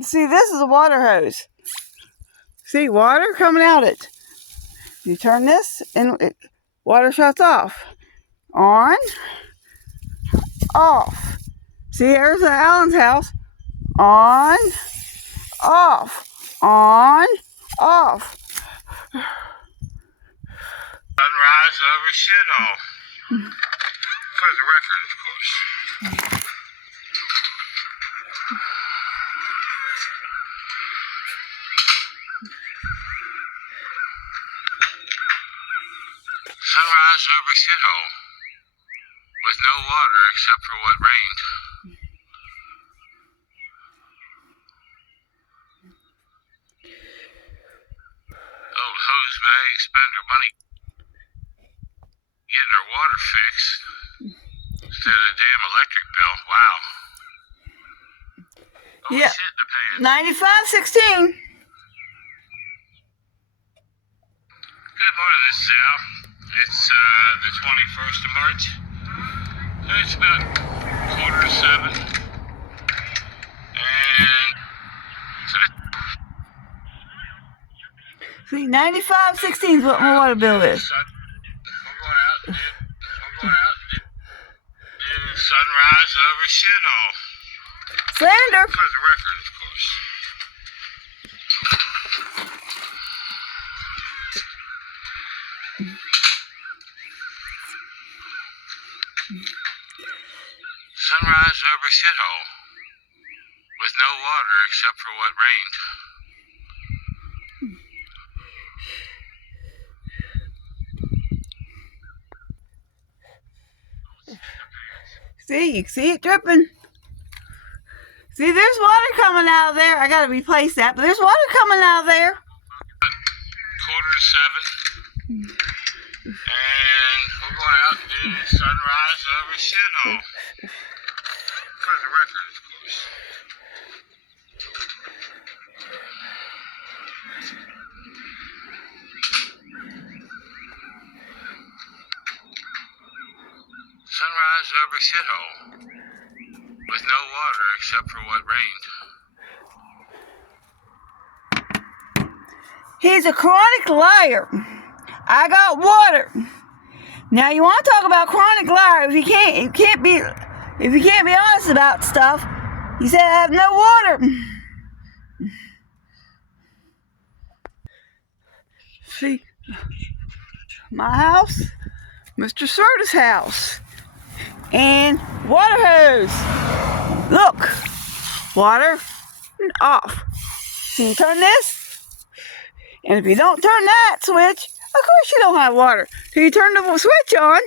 See, this is a water hose. See, water coming out it. You turn this and water shuts off. On, off. See, there's Alan's house. On, off. On, off. Sunrise over shithole. For the record, of course. Sunrise over shithole. With no water except for what rained. Old hose bag spend her money getting her water fixed instead of the damn electric bill. Wow. Oh, Yeah. shit, the pan. 9516. Good morning, this is Al. It's the 21st of March. It's about 6:45. And so See, 9516 is what my water bill is. we're going out and do sunrise over shithole. Slander. For the record, of course. Sunrise over shithole. With no water except for what rained. See, you see it dripping. See, there's water coming out of there. I gotta replace that, but there's water coming out of there. 6:45. And we're going out and do sunrise over shithole. For the record, of course. Sunrise over shithole. With no water except for what rained. He's a chronic liar. I got water. Now you want to talk about chronic liar? If you can't be honest about stuff, you said I have no water. See, my house, Mr. Serta's house, and water hose. Look, water off. So you turn this. And if you don't turn that switch, of course you don't have water. So you turn the switch on,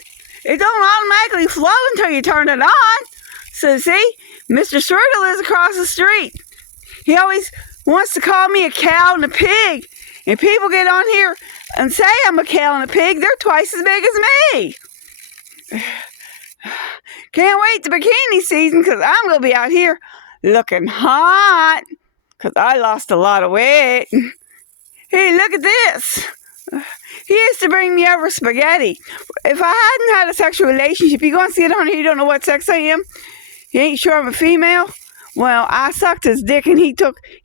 it don't automatically flow until you turn it on. So see, Mr. Serta lives across the street. He always wants to call me a cow and a pig. And people get on here and say I'm a cow and a pig. They're twice as big as me. Can't wait to bikini season because I'm going to be out here looking hot because I lost a lot of weight. Hey, look at this. He used to bring me over spaghetti. If I hadn't had a sexual relationship, you're going to see it on here, you don't know what sex I am? You ain't sure I'm a female? Well, I sucked his dick and he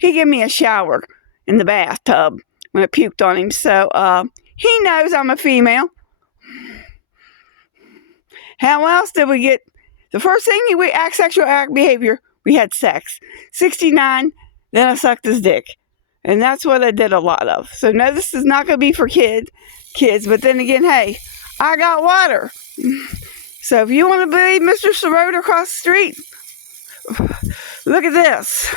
gave me a shower in the bathtub when I puked on him. So, he knows I'm a female. How else did we get? The first thing we act sexual act behavior, we had sex. 69, then I sucked his dick. And that's what I did a lot of. So no, this is not going to be for kids. But then again, hey, I got water. So if you want to believe Mr. Serta across the street, look at this.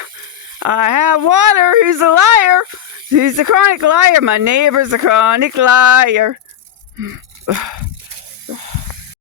I have water. Who's the liar? Who's the chronic liar? My neighbor's a chronic liar.